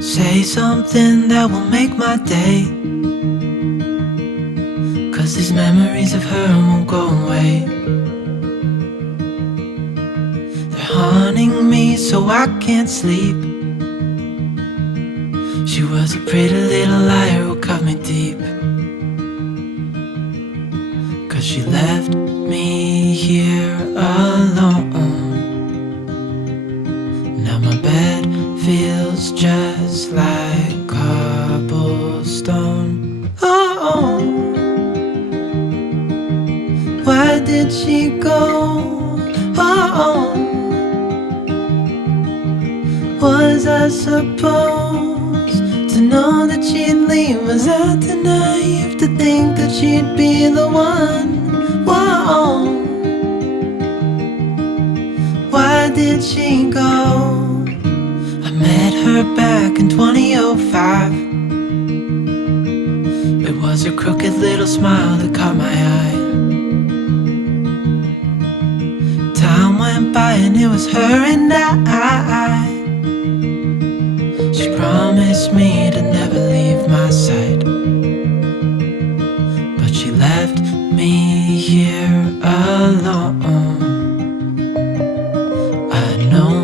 Say something that will make my day, 'cause these memories of her won't go away. They're haunting me so I can't sleep. She was a pretty little liar who cut me deep, 'cause she left me here alone. Now my bed feels just like cobblestone. Oh, why did she go? Oh, was I supposed to know that she'd leave? Was I too naive to think that she'd be the one? Whoa, why did she go? I met her back in 2005. It was her crooked little smile that caught my eye. Time went by and it was her and I. She promised me to never leave my side, but she left me here alone. I know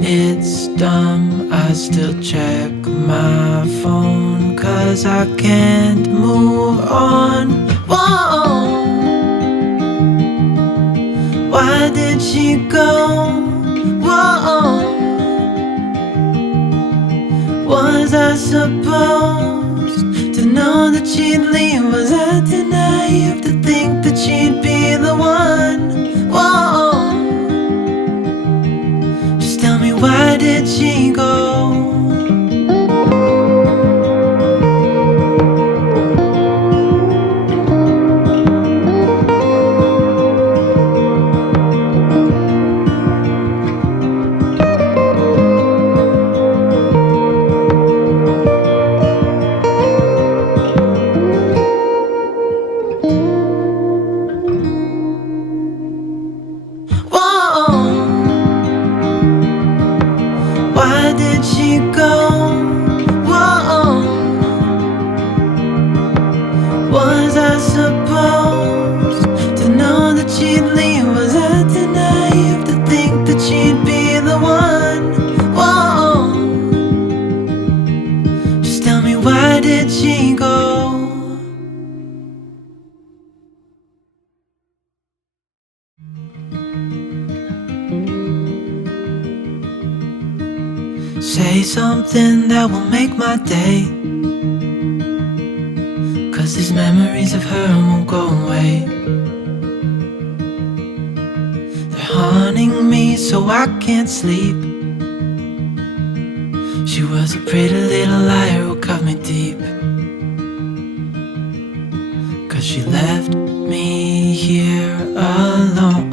it's dumb, I still check my phone, 'cause I can't move on. Whoa, why did she go? Whoa, was I supposed to know that she'd leave? Was I too naive to think that she'd be the one? Whoa, just tell me, why did she go? Why did she go? Whoa, was I supposed to know that she'd leave? Was I too naive to think that she'd be the one? Whoa, just tell me, why did she go? Say something that will make my day, 'cause these memories of her won't go away. They're haunting me so I can't sleep. She was a pretty little liar who cut me deep, 'cause she left me here alone.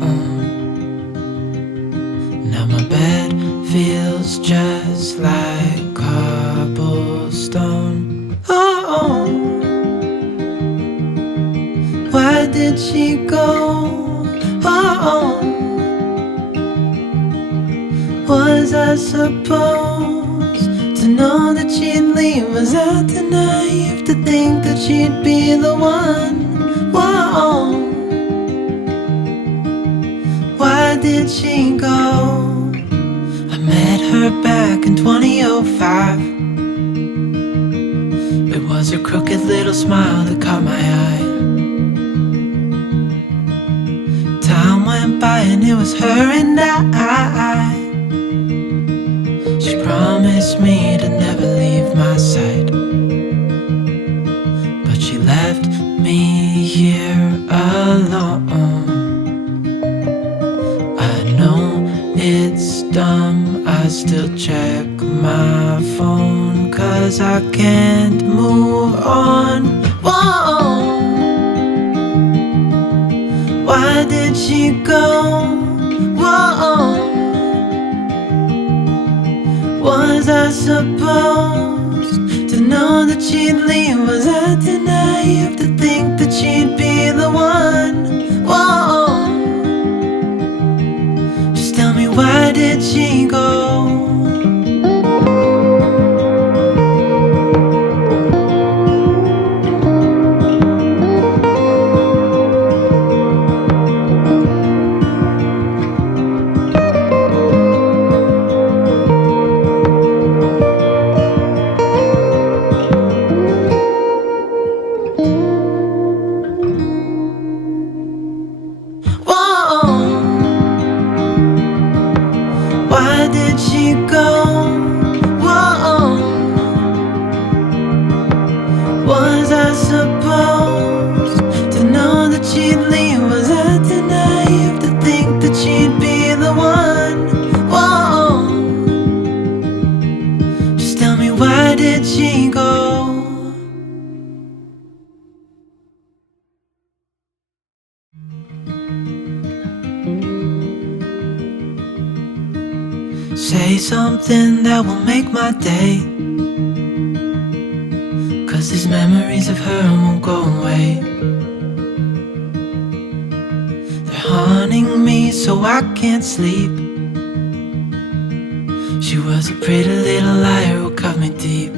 Now my bed feels just like cobblestone. Oh, why did she go? Oh, was I supposed to know that she'd leave? Was I too naive to think that she'd be the one? Whoa, why did she go? I met her back in 2005. It was her crooked little smile that caught my eye. Time went by and it was her and I. She promised me to never leave my side, but she left me here alone. I know it's dumb, I still check my phone, 'cause I can't move on. Whoa, why did she go? Whoa, was I supposed to know that she'd leave? Was I too naive to think that she'd be the one? Whoa, just tell me, why did she go? Why did she go? Whoa. Was I supposed to know that she'd leave? Was I too naive to think that she'd be the one? Whoa. Just tell me, why did she go? Say something that will make my day, 'cause these memories of her won't go away. They're haunting me so I can't sleep. She was a pretty little liar who cut me deep,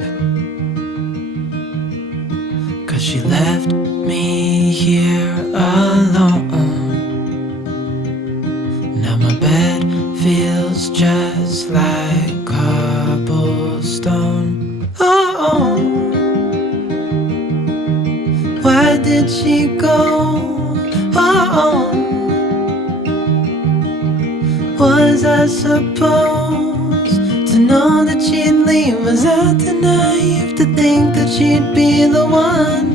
'cause she left me here alone. Now my bed feels just like cobblestone. Oh, why did she go? Oh, was I supposed to know that she'd leave? Was I too naive to think that she'd be the one?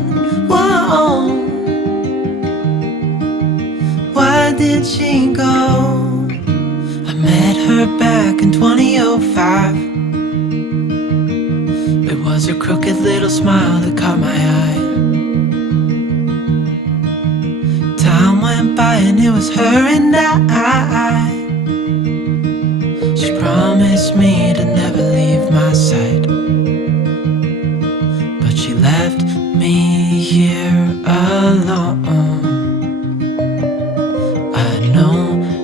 Whoa, why did she go? I met her back in 2005. It was her crooked little smile that caught my eye. Time went by and it was her and I. She promised me to never leave my side, but she left me here alone. I know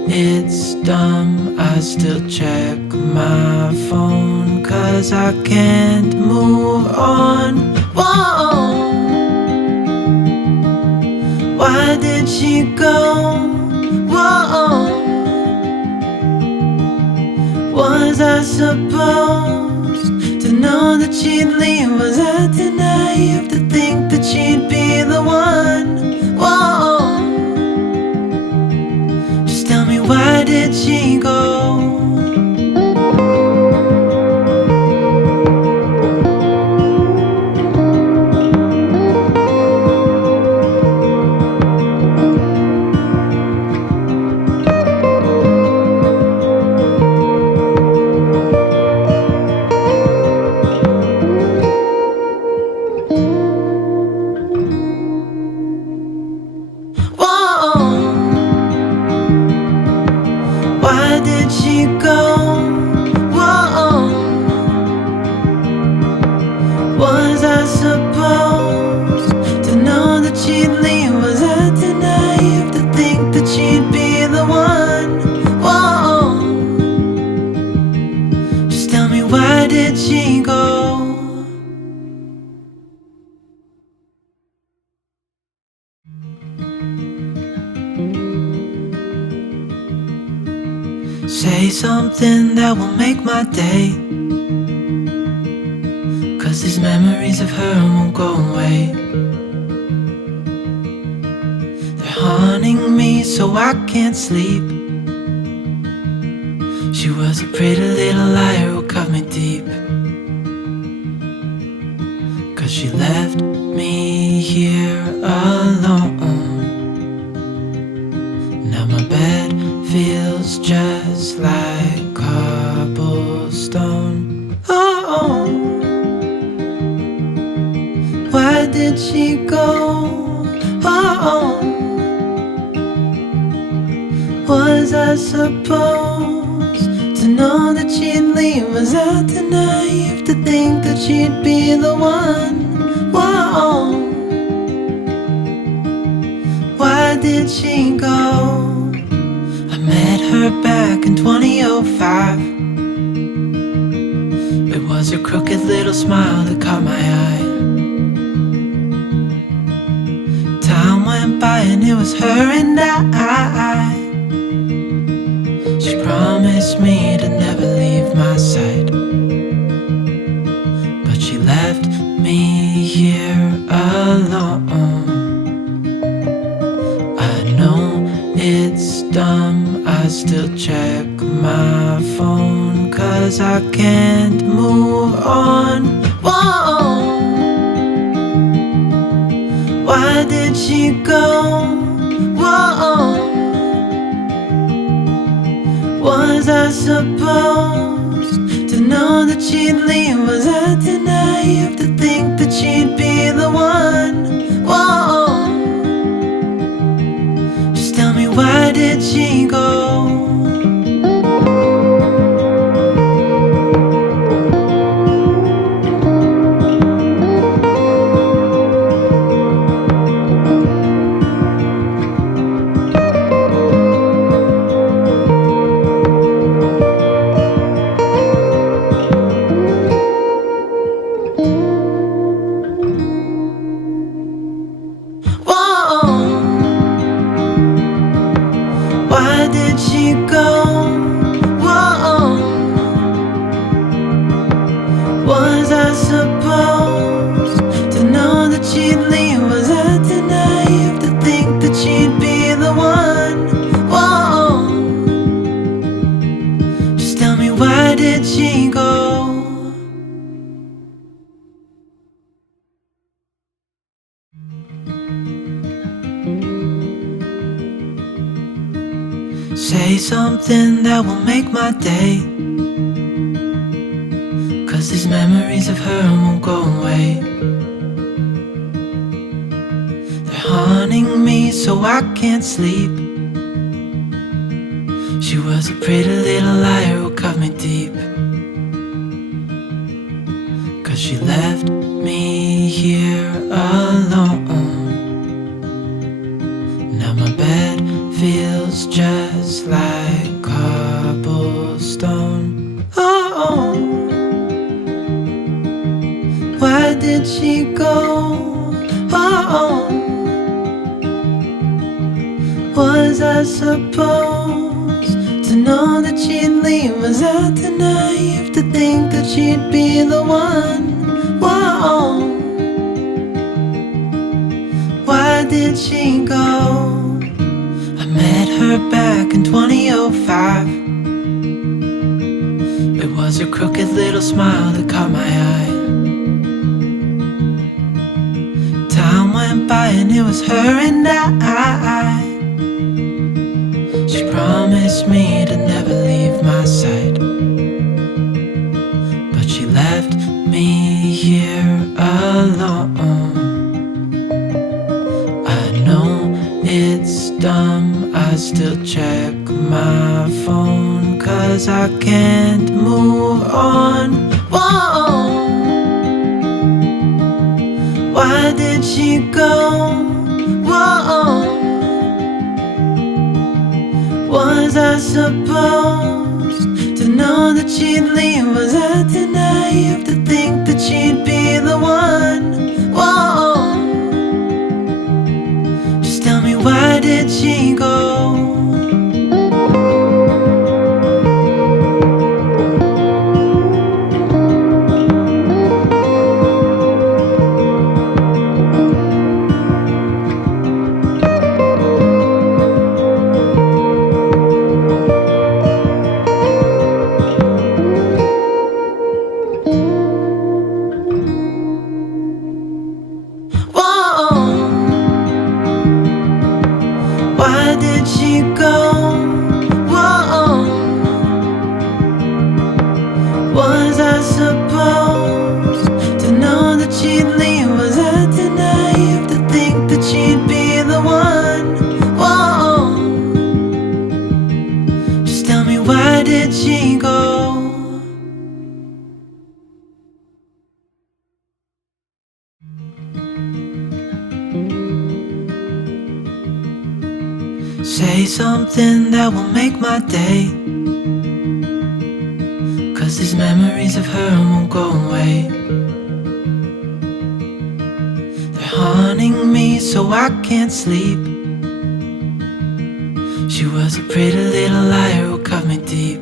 it's dumb, I still check my phone, 'cause I can't move on. Whoa, why did she go? Whoa, was I supposed to know that she'd leave? Was I too naive to think that she'd be the one? Whoa, just tell me, why did she go? Why did she go? Whoa, was I supposed to know that she'd leave? Was I too naive to think that she'd be the one? Whoa, just tell me, why did she go? Say something that will make my day, 'cause these memories of her won't go away. They're haunting me so I can't sleep. She was a pretty little liar who cut me deep, 'cause she left me here alone. Now my bed feels just like cobblestone. Oh, why did she go? Oh, was I supposed to know that she'd leave? Was I too naive to think that she'd be the one? Whoa, why did she go? I met her back in 2005. It was her crooked little smile that caught my eye. Time went by and it was her and I. She promised me to never leave my side, but she left me here alone. I know it's dumb, I still check my phone, 'cause I can't move on. Whoa. Why did she go? Whoa. Was I supposed to know that she'd leave? Was I too naive to think that she'd be the one? Whoa. Just tell me, why did she go? Why did she go? Whoa. Was I supposed to know that she'd leave? Was I too naive to think that she'd be the one? Whoa. Just tell me, why did she go? Say something that will make my day, 'cause these memories of her won't go away. They're haunting me so I can't sleep. She was a pretty little liar who cut me deep, 'cause she left me here alone. Now my bed feels just like cobblestone. Oh, why did she go? Oh, was I supposed to know that she'd leave? Was I too naive to think that she'd be the one? Whoa. Why did she go? I met her back in 2005. It was her crooked little smile that caught my eye. Time went by and it was her and I. She promised me to never leave my side, but she left me here alone. I know it's dumb, I still check my phone, 'cause I can't move on. Whoa. Why did she go? Whoa. Was I supposed to know that she'd leave? Was I too naive to think that she'd be the one? Whoa. Just tell me, why did she go? Why did she go? Whoa. Was I supposed to know that she'd leave? Was I too naive to think that she'd be the one? Whoa. Just tell me, why did she go? Say something that will make my day, 'cause these memories of her won't go away. They're haunting me so I can't sleep. She was a pretty little liar who cut me deep,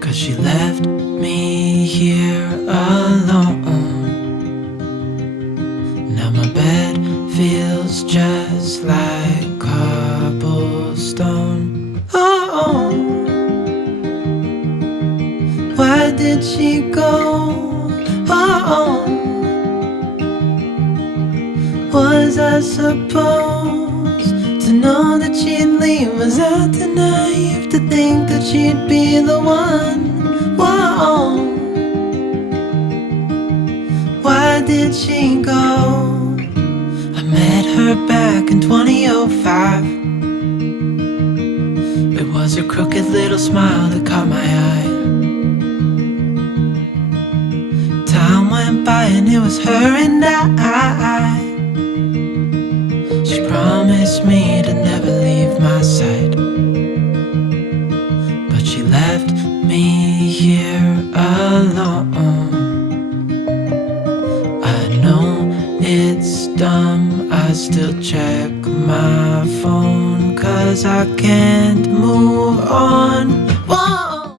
'cause she left me here alone. Now my bed feels just like cobblestone. did she go? Oh, was I supposed to know that she'd leave? Was I too naive to think that she'd be the one? Whoa, why did she go? I met her back in 2005. It was her crooked little smile that caught my eye. Time went by and it was her and I. She promised me to never leave my side, but she left me here alone. I know it's dumb, I still check my phone, 'cause I can't move on. Whoa.